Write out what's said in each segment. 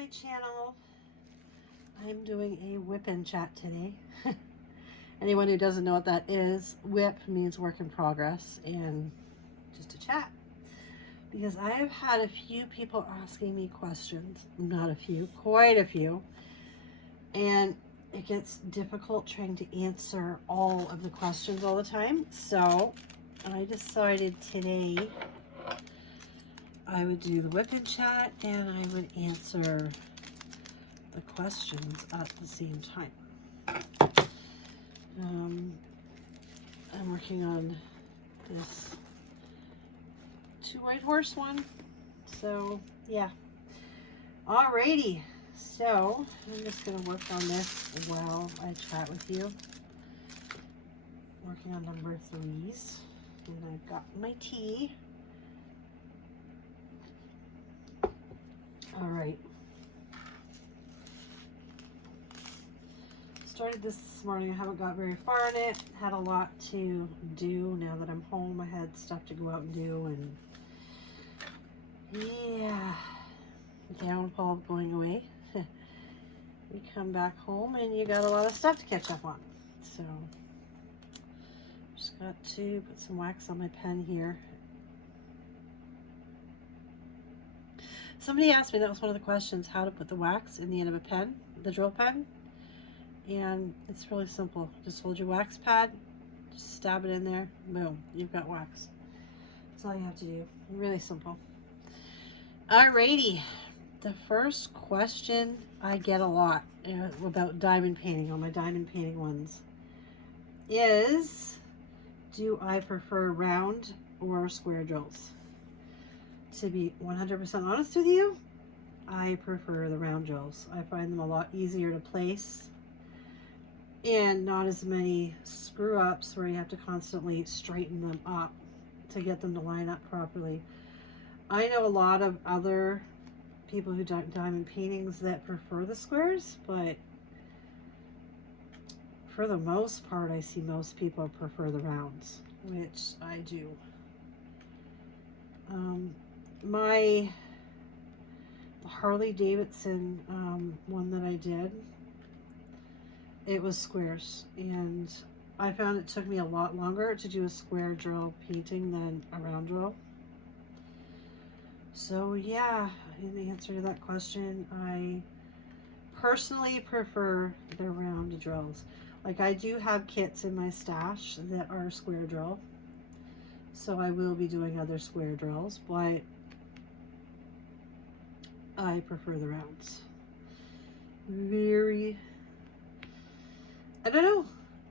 my channel. I'm doing a WIP and chat today. Anyone who doesn't know what that is, WIP means work in progress, and just a chat. Because I have had a few people asking me questions. Not a few, quite a few. And it gets difficult trying to answer all of the questions all the time. So I decided today I would do the WIP and chat, and I would answer the questions at the same time. I'm working on this 2 White Horse one, so yeah. Alrighty, so I'm just gonna work on this while I chat with you. Working on number 3s, and I've got my tea. All right. Started this morning. I haven't got very far in it. Had a lot to do now that I'm home. I had stuff to go out and do, and yeah, downfall of going away. You come back home and you got a lot of stuff to catch up on. So just got to put some wax on my pen here. Somebody asked me, that was one of the questions, how to put the wax in the end of a pen, the drill pen. And it's really simple. Just hold your wax pad, just stab it in there, boom, you've got wax. That's all you have to do. Really simple. Alrighty. The first question I get a lot about diamond painting, on my diamond painting ones, is, do I prefer round or square drills? To be 100% honest with you, I prefer the round drills. I find them a lot easier to place and not as many screw ups where you have to constantly straighten them up to get them to line up properly. I know a lot of other people who do diamond paintings that prefer the squares, but for the most part, I see most people prefer the rounds, which I do. My Harley Davidson one that I did, it was squares, and I found it took me a lot longer to do a square drill painting than a round drill. So yeah, in the answer to that question, I personally prefer the round drills. Like, I do have kits in my stash that are square drill, so I will be doing other square drills, but I prefer the rounds. I don't know.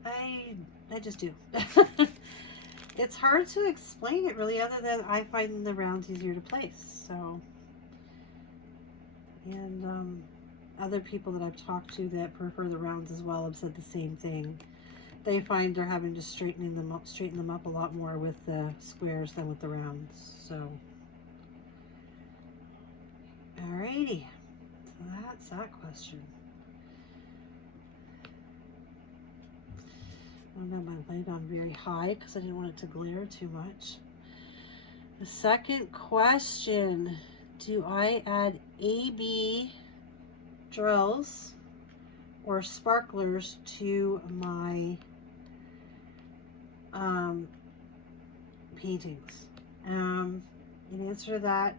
I just do. It's hard to explain it really, other than I find the rounds easier to place. So, and other people that I've talked to that prefer the rounds as well have said the same thing. They find they're having to straighten them up a lot more with the squares than with the rounds. So, alrighty, so that's that question. I got my light on very high because I didn't want it to glare too much. The second question, do I add AB drills or sparklers to my paintings? In answer to that,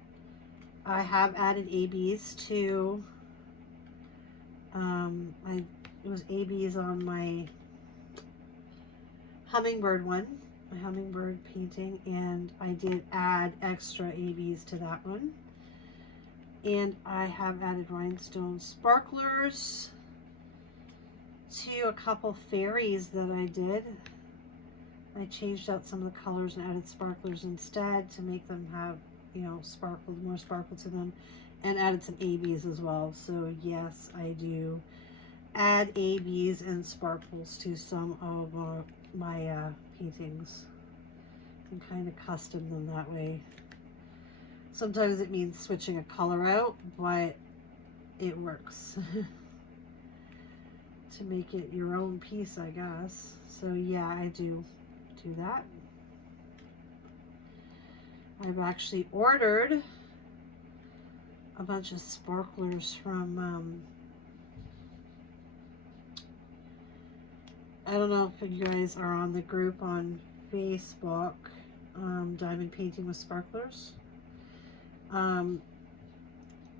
I have added ABs to, it was ABs on my hummingbird one, my hummingbird painting, and I did add extra ABs to that one. And I have added rhinestone sparklers to a couple fairies that I did. I changed out some of the colors and added sparklers instead to make them have, you know, more sparkle to them, and added some ABs as well. So yes, I do add ABs and sparkles to some of my paintings and kind of custom them that way. Sometimes it means switching a color out, but it works to make it your own piece, I guess. So yeah, I do that. I've actually ordered a bunch of sparklers from, I don't know if you guys are on the group on Facebook, Diamond Painting with Sparklers. On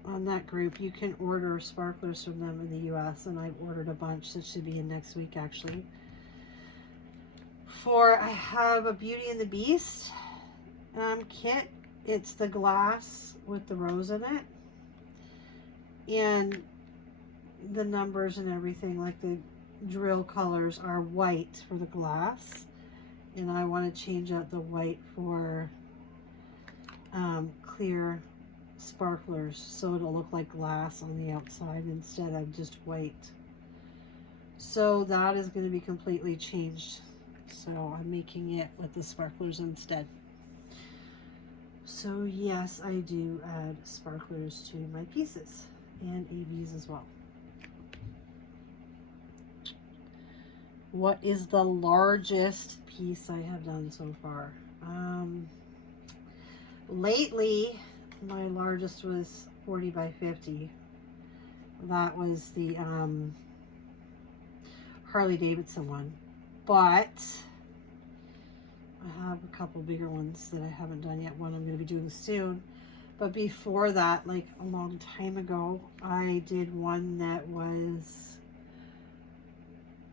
that group, you can order sparklers from them in the US, and I've ordered a bunch that should be in next week actually. I have a Beauty and the Beast kit. It's the glass with the rose in it, and the numbers and everything, like the drill colors are white for the glass, and I want to change out the white for clear sparklers, so it'll look like glass on the outside instead of just white. So that is going to be completely changed, so I'm making it with the sparklers instead. So yes, I do add sparklers to my pieces and ABs as well. What is the largest piece I have done so far? Lately, my largest was 40 by 50. That was the Harley Davidson one. But I have a couple bigger ones that I haven't done yet. One I'm going to be doing soon. But before that, like a long time ago, I did one that was,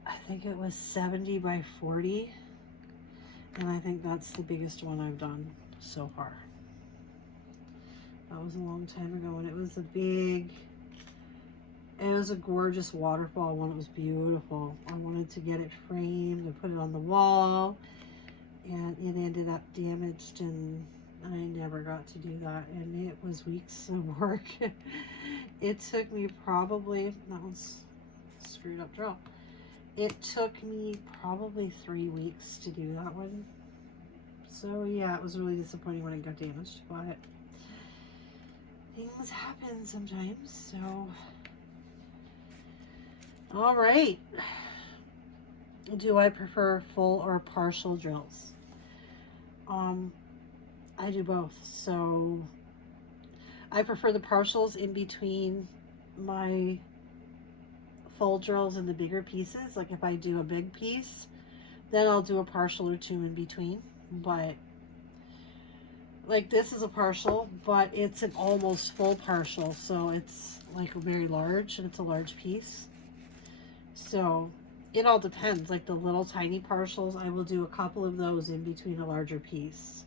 I think it was 70 by 40. And I think that's the biggest one I've done so far. That was a long time ago, and it was a gorgeous waterfall one. It was beautiful. I wanted to get it framed and put it on the wall, and it ended up damaged, and I never got to do that, and it was weeks of work. It took me probably, that was a screwed up drill. It took me probably 3 weeks to do that one. So yeah, it was really disappointing when it got damaged, but things happen sometimes. So all right, do I prefer full or partial drills? I do both. So I prefer the partials in between my full drills and the bigger pieces. Like if I do a big piece, then I'll do a partial or two in between. But like this is a partial, but it's an almost full partial, so it's like very large, and it's a large piece. So it all depends. Like the little tiny partials, I will do a couple of those in between a larger piece.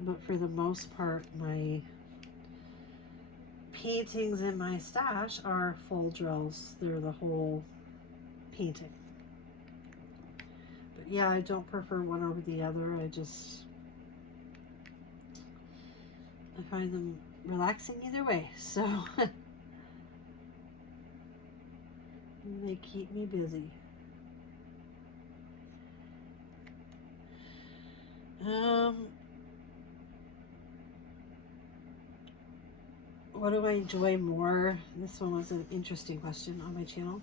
But for the most part, my paintings in my stash are full drills. They're the whole painting. But yeah, I don't prefer one over the other. I find them relaxing either way. So they keep me busy. What do I enjoy more? This one was an interesting question on my channel.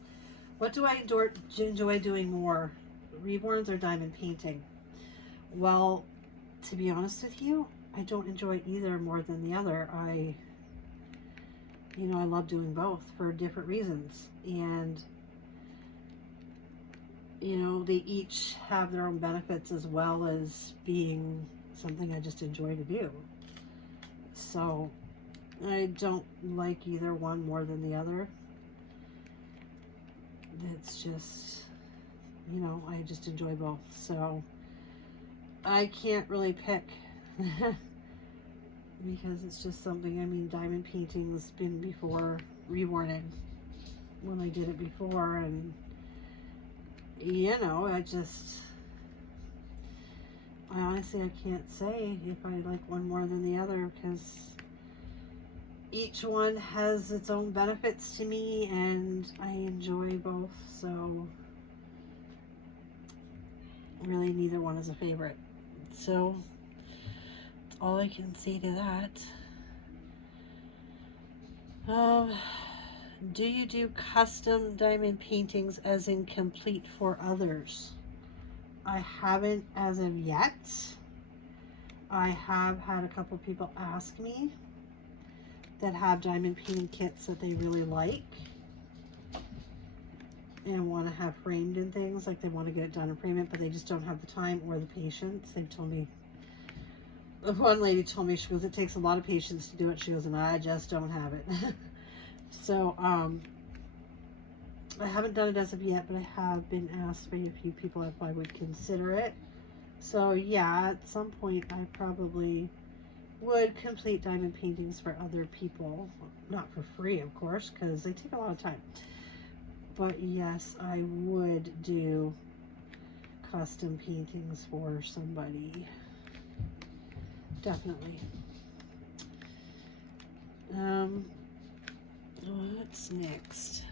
What do I enjoy doing more, Reborns or diamond painting? Well, to be honest with you, I don't enjoy either more than the other. I love doing both for different reasons, and they each have their own benefits as well as being something I just enjoy to do. So I don't like either one more than the other. It's just, I just enjoy both. So I can't really pick because it's just something, diamond painting's been before reborning when I did it before, and I honestly, I can't say if I like one more than the other, because each one has its own benefits to me, and I enjoy both, so really neither one is a favorite. So that's all I can say to that. Do you do custom diamond paintings as in complete for others? I haven't as of yet. I have had a couple people ask me. that have diamond painting kits that they really like and want to have framed in things, like they want to get it done and frame it, but they just don't have the time or the patience. They've told me, one lady told me, she goes, it takes a lot of patience to do it. She goes, and I just don't have it. So I haven't done it as of yet, but I have been asked by a few people if I would consider it. So yeah, at some point I probably would complete diamond paintings for other people. Not for free, of course, because they take a lot of time. But yes, I would do custom paintings for somebody. Definitely. What's next?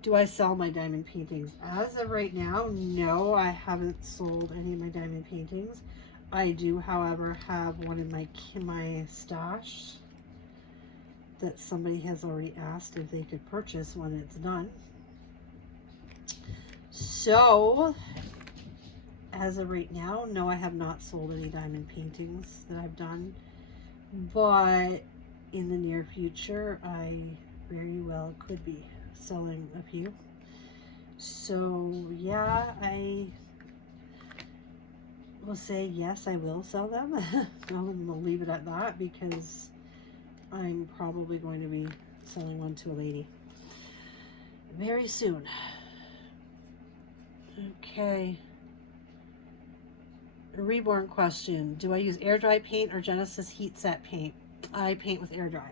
Do I sell my diamond paintings? As of right now, no, I haven't sold any of my diamond paintings. I do, however, have one in my stash that somebody has already asked if they could purchase when it's done. So, as of right now, no, I have not sold any diamond paintings that I've done. But in the near future, I very well could be selling a few. So, yeah, I will say yes, I will sell them. I'm going to leave it at that because I'm probably going to be selling one to a lady very soon. Okay. A Reborn question. Do I use air dry paint or Genesis heat set paint? I paint with air dry.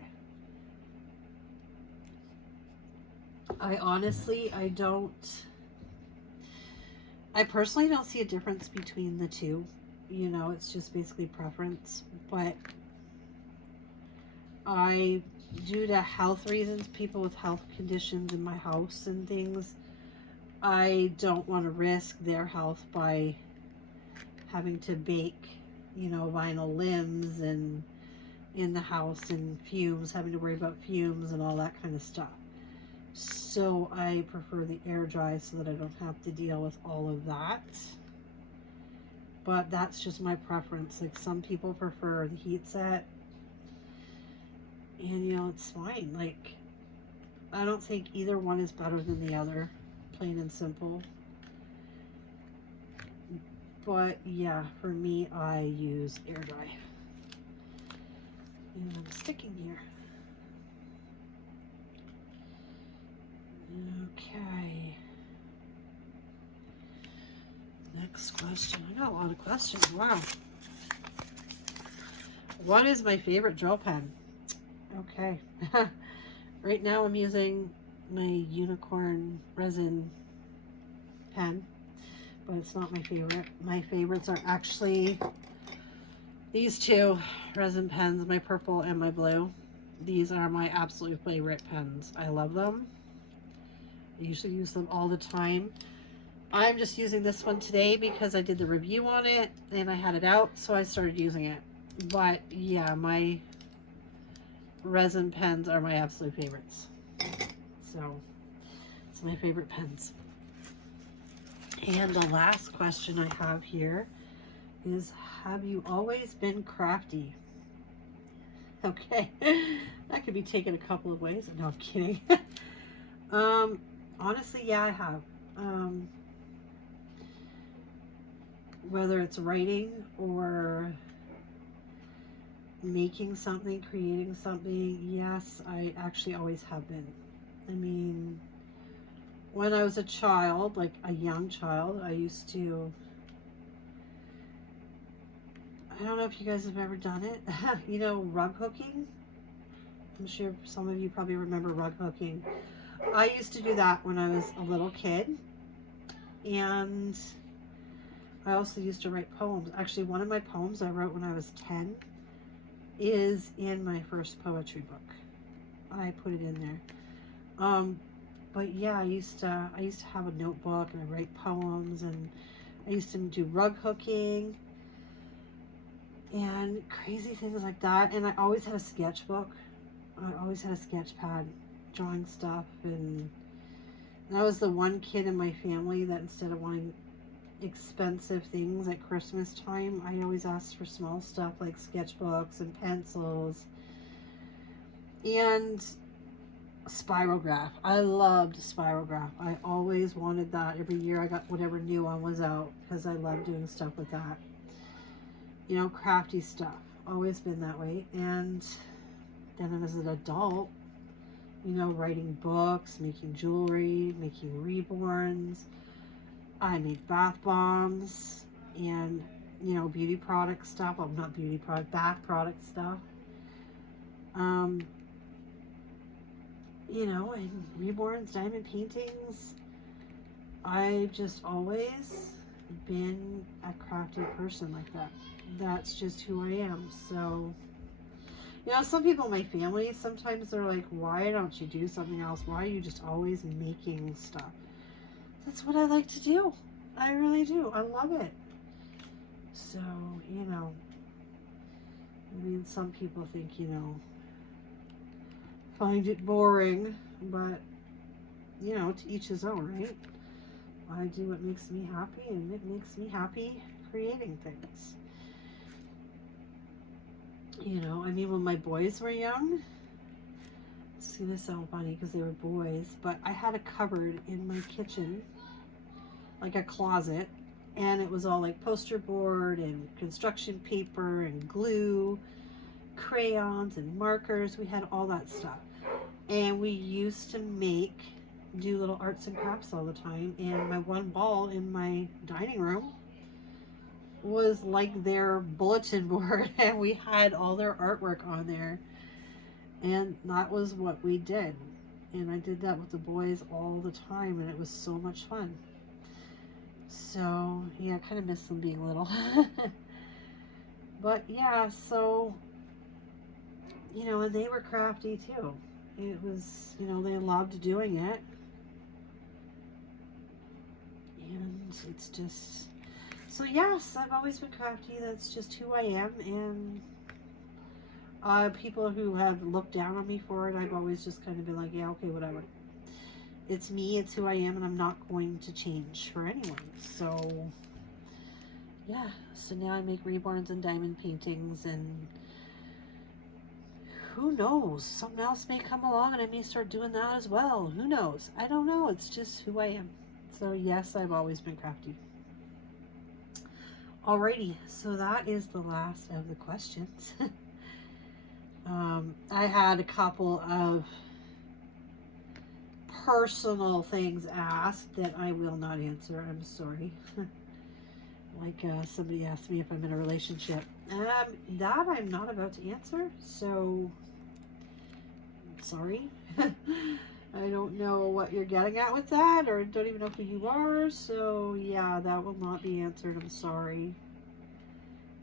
I personally don't see a difference between the two. You know, it's just basically preference. But due to health reasons, people with health conditions in my house and things, I don't want to risk their health by having to bake, you know, vinyl limbs and in the house and fumes, having to worry about fumes and all that kind of stuff. So I prefer the air dry so that I don't have to deal with all of that. But that's just my preference. Like, some people prefer the heat set, and you know, it's fine. Like, I don't think either one is better than the other, plain and simple. But yeah, for me, I use air dry. And I'm sticking here. Okay. Next question. I got a lot of questions. Wow. What is my favorite gel pen? Okay. Right now I'm using my unicorn resin pen, but it's not my favorite. My favorites are actually these two resin pens, my purple and my blue. These are my absolute favorite pens. I love them. I usually use them all the time. I'm just using this one today because I did the review on it and I had it out, so I started using it. But yeah, my resin pens are my absolute favorites. So it's my favorite pens. And the last question I have here is, have you always been crafty? Okay, that could be taken a couple of ways. No, I'm kidding. Honestly, yeah, I have. Whether it's writing or making something, creating something, yes, I actually always have been. I mean, when I was a child, like a young child, I used to, I don't know if you guys have ever done it, you know, rug hooking. I'm sure some of you probably remember rug hooking. I used to do that when I was a little kid, and I also used to write poems. Actually, one of my poems I wrote when I was 10 is in my first poetry book. I put it in there. But yeah, I used to have a notebook and I write poems, and I used to do rug hooking and crazy things like that. And I always had a sketchbook. I always had a sketch pad, drawing stuff, and I was the one kid in my family that instead of wanting expensive things at Christmas time, I always asked for small stuff like sketchbooks and pencils. And spirograph. I loved spirograph. I always wanted that. Every year I got whatever new one was out because I love doing stuff with that. You know, crafty stuff. Always been that way. And then as an adult, you know, writing books, making jewelry, making Reborns. I make bath bombs and, you know, beauty product stuff. Well, not beauty product, bath product stuff. You know, and Reborns, diamond paintings. I've just always been a crafty person like that. That's just who I am. So, you know, some people in my family, sometimes they're like, why don't you do something else? Why are you just always making stuff? That's what I like to do. I really do. I love it. So, you know, I mean, some people think, you know, find it boring, but, you know, to each his own, right? I do what makes me happy, and it makes me happy creating things. You know, I mean, when my boys were young, it's gonna sound funny because they were boys, but I had a cupboard in my kitchen, like a closet, and it was all like poster board and construction paper and glue, crayons and markers. We had all that stuff. And we used to do little arts and crafts all the time. And my one wall in my dining room was like their bulletin board, and we had all their artwork on there. And that was what we did. And I did that with the boys all the time, and it was so much fun. So, yeah, I kind of miss them being little. But, yeah, so, you know, and they were crafty too. It was, you know, they loved doing it. And it's just, so yes, I've always been crafty. That's just who I am. And people who have looked down on me for it, I've always just kind of been like, yeah, okay, whatever. It's me, it's who I am, and I'm not going to change for anyone. So, yeah. So now I make Reborns and diamond paintings, and who knows? Something else may come along and I may start doing that as well. Who knows? I don't know. It's just who I am. So yes, I've always been crafty. Alrighty, so that is the last of the questions. I had a couple of personal things asked that I will not answer. I'm sorry. Like somebody asked me if I'm in a relationship. That I'm not about to answer, so sorry. I don't know what you're getting at with that, or don't even know who you are, so yeah, that will not be answered. I'm sorry.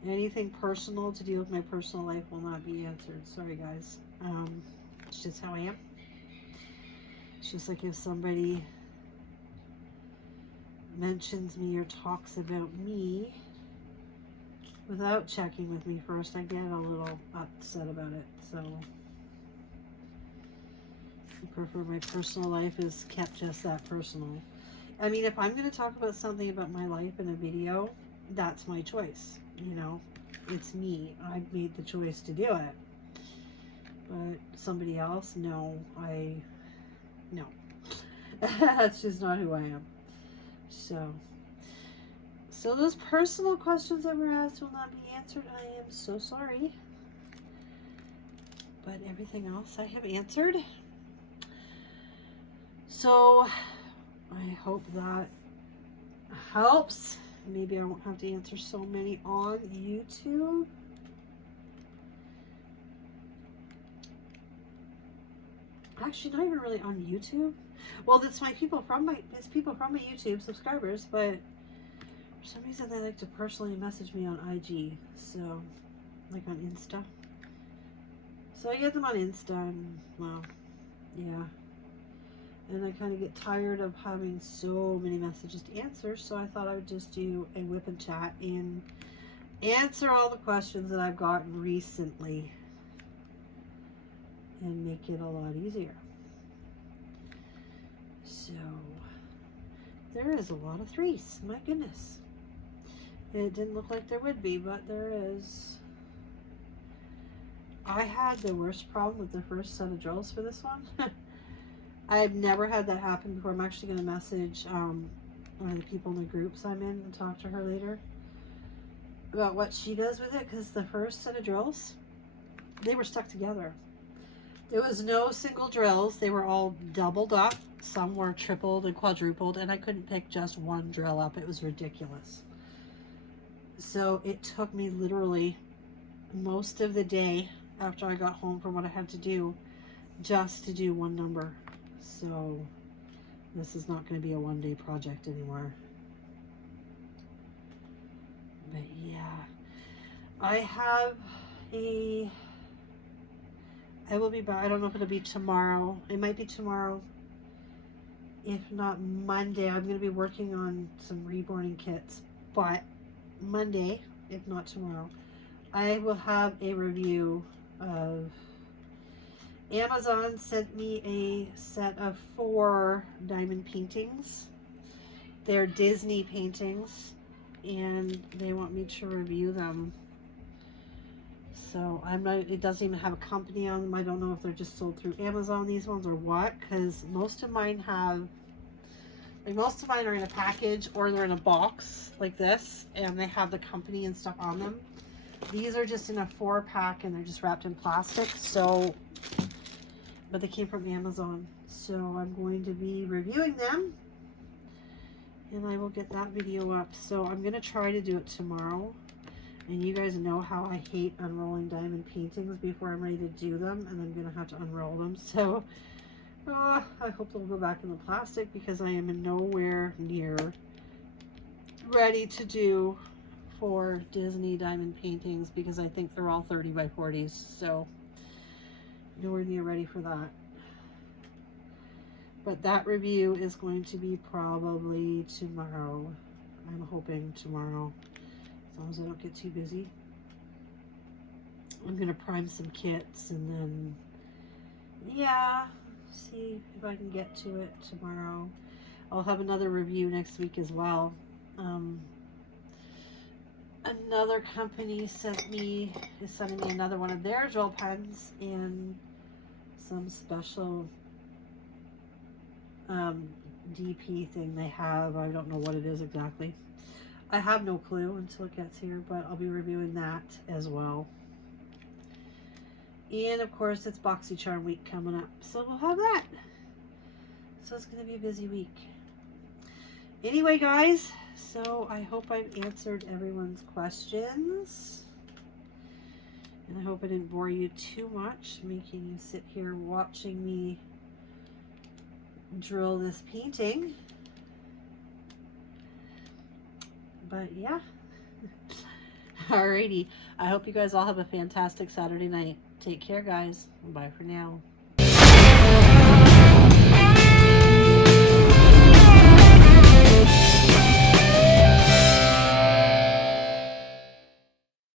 Anything personal to do with my personal life will not be answered. Sorry, guys. It's just how I am. It's just like if somebody mentions me or talks about me without checking with me first, I get a little upset about it. So I prefer my personal life is kept just that personal. I mean, if I'm going to talk about something about my life in a video, that's my choice. You know, it's me. I made the choice to do it. But somebody else, no. That's just not who I am. So those personal questions that were asked will not be answered. I am so sorry. But everything else I have answered. So I hope that helps. Maybe I won't have to answer so many on YouTube. Actually, not even really on YouTube. Well, it's people from my YouTube subscribers, but for some reason they like to personally message me on IG. So, like on Insta. So I get them on Insta, and well, yeah. And I kind of get tired of having so many messages to answer, so I thought I would just do a WIP and chat and answer all the questions that I've gotten recently and make it a lot easier. So, there is a lot of threes, my goodness. It didn't look like there would be, but there is. I had the worst problem with the first set of drills for this one. I've never had that happen before. I'm actually going to message one of the people in the groups I'm in and talk to her later about what she does with it, because the first set of drills, they were stuck together. There was no single drills. They were all doubled up. Some were tripled and quadrupled, and I couldn't pick just one drill up. It was ridiculous. So it took me literally most of the day after I got home from what I had to do just to do one number. So this is not going to be a one-day project anymore. But yeah, I will be back. I don't know if it'll be tomorrow. It might be tomorrow. If not Monday, I'm going to be working on some reborning kits. But Monday, if not tomorrow, I will have a review of... Amazon sent me a set of 4 diamond paintings. They're Disney paintings, and they want me to review them. So I'm not, it doesn't even have a company on them. I don't know if they're just sold through Amazon, these ones, or what, because most of mine have, like, most of mine are in a package or they're in a box like this, and they have the company and stuff on them. These are just in a 4-pack, and they're just wrapped in plastic. So, but they came from Amazon. So I'm going to be reviewing them, and I will get that video up. So I'm going to try to do it tomorrow. And you guys know how I hate unrolling diamond paintings before I'm ready to do them, and I'm going to have to unroll them. So I hope they'll go back in the plastic, because I am nowhere near ready to do 4 Disney diamond paintings, because I think they're all 30 by 40s. So nowhere near ready for that. But that review is going to be probably tomorrow. I'm hoping tomorrow, as long as I don't get too busy. I'm going to prime some kits, and then, yeah, see if I can get to it tomorrow. I'll have another review next week as well. Another company is sending me another one of their gel pens and some special DP thing they have. I don't know what it is exactly. I have no clue until it gets here, but I'll be reviewing that as well. And of course, it's BoxyCharm week coming up, so we'll have that. So it's going to be a busy week. Anyway, guys, so I hope I've answered everyone's questions. And I hope I didn't bore you too much, making you sit here watching me drill this painting. But yeah. Alrighty. I hope you guys all have a fantastic Saturday night. Take care, guys. Bye for now.